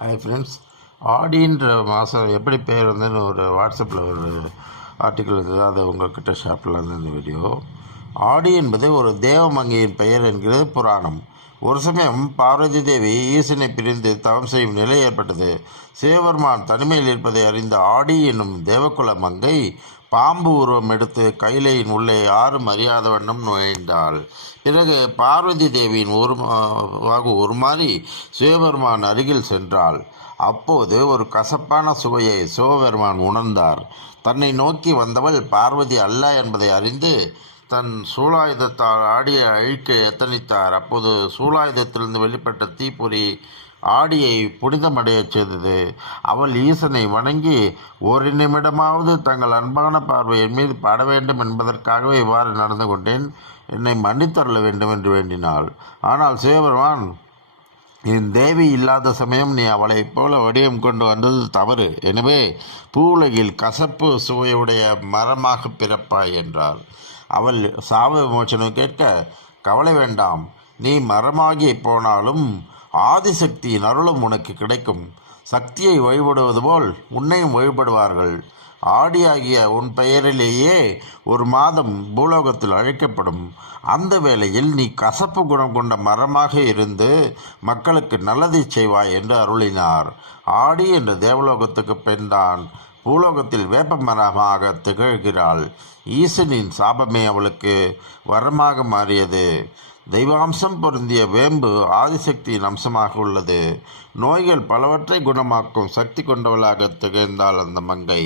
Hi friends, ஆடின்ற மாதம் எப்படி பேர் வந்துன்னு ஒரு வாட்ஸ்அப்பில் ஒரு ஆர்டிக்கிள் இருந்தது. அதை உங்கள்கிட்ட ஷேர்லாம் இந்த வீடியோ. ஆடி என்பது ஒரு தேவமங்கையின் பெயர் என்கிறது புராணம். ஒரு சமயம் பார்வதி தேவி ஈசனை பிரிந்து தவம் செய்யும் நிலை ஏற்பட்டது. சிவபெருமான் தனிமையில் இருப்பதை அறிந்த ஆடி என்னும் தேவகுல மங்கை பாம்பு உருவம் எடுத்து கைலையின் உள்ளே யாரும் அறியாத வண்ணம் நுழைந்தாள். பிறகு பார்வதி தேவியின் உருமாறி சிவபெருமான் அருகில் சென்றாள். அப்போது ஒரு கசப்பான சுவையை சிவபெருமான் உணர்ந்தார். தன்னை நோக்கி வந்தவள் பார்வதி அல்ல என்பதை அறிந்து தன் சூலாயுதத்தால் ஆடியை அழிக்க எத்தனித்தார். அப்போது சூலாயுதத்திலிருந்து வெளிப்பட்ட தீப்பொறி ஆடியை புனிதமடையச் செய்தது. அவள் ஈசனை வணங்கி ஒரு நிமிடமாவது தங்கள் அன்பான பார்வை என் மீது பட வேண்டும் என்பதற்காகவே இவ்வாறு நடந்து கொண்டேன், என்னை மன்னித்தருள வேண்டும் என்று வேண்டினாள். ஆனால் சிவபெருமான், என் தேவி இல்லாத சமயம் நீ அவளைப் போல வடிவம் கொண்டு வந்தது தவறு. எனவே பூவுலகில் கசப்பு சுவையுடைய மரமாக பிறப்பாய் என்றார். அவள் சாப விமோச்சனம் கேட்க, கவலை வேண்டாம், நீ மரமாகி போனாலும் ஆதிசக்தியின் அருளும் உனக்கு கிடைக்கும். சக்தியை வழிபடுவது போல் உன்னையும் வழிபடுவார்கள். ஆடியாகிய உன் பெயரிலேயே ஒரு மாதம் பூலோகத்தில் அழைக்கப்படும். அந்த வேளையில் நீ கசப்பு குணம் கொண்ட மரமாக இருந்து மக்களுக்கு நல்லதை செய்வாய் என்று அருளினார். ஆடி என்ற தேவலோகத்துக்கு பெண்தான் பூலோகத்தில் வேப்ப மரமாக திகழ்கிறாள். ஈசனின் சாபமே அவளுக்கு வரமாக மாறியது. தெய்வாம்சம் பொருந்திய வேம்பு ஆதிசக்தியின் அம்சமாக உள்ளது. நோய்கள் பலவற்றை குணமாக்கும் சக்தி கொண்டவளாக திகழ்ந்தாள் அந்த மங்கை.